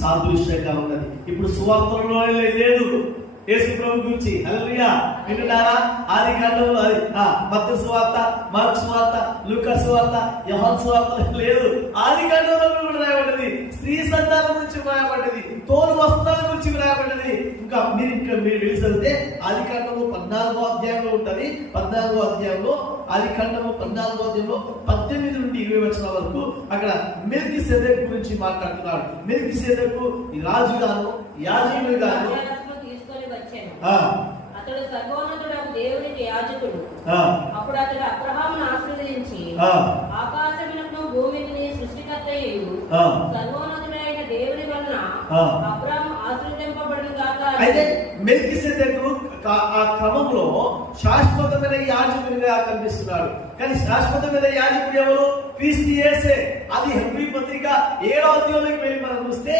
సాదృశ్యంగా ఉన్నది. ఇప్పుడు సువార్తలలో లేదు యేసు ప్రభు గురించి. హల్లెలూయా. వింటున్నారా? ఆది కాండంలో మత్తయి సువార్త, మార్కు సువార్త, లూకా సువార్త, యోహాను సువార్త లేదు. ఆది కాండంలో కూడా రాయబడ్డది. స్త్రీ సంతానం గురించి రాయబడ్డది. తోలు వస్త్రాల గురించి రాయబడ్డది. ఇంకా మీరు తెలిసితే ఆది కాండము 14వ అధ్యాయంలో ఉంటది. 14వ అధ్యాయంలో ఆది కాండము 14వ అధ్యాయంలో 18 నుండి 20 వచనాల వరకు అక్కడ మెల్కీసెదెకు గురించి మాట్లాడుతున్నాడు. మెల్కీసెదెకు రాజుగాను యాజకుడుగాను అతడు సర్వోన్నతుడైన దేవునికి యాజకుడు. అప్పుడు అతడు అబ్రహామును ఆశీర్వదించి ఆకాశములను భూమిని సృష్టికర్తయు సర్వోన్నతుడైన దేవుని వలన అబ్రహాము ఆశీర్వదింపబడును గాక. అయితే మెల్కీసెదెకు ఆ క్రమంలో శాశ్వతమైన యాజకుడిగా కనిపిస్తున్నాడు. కానీ శాశ్వతమైన యాజకుడు ఎవరు? క్రీస్తు యేసే. అది హెబ్రీ పత్రిక 7వ అధ్యాయంలోకి వెళ్ళి మనం చూస్తే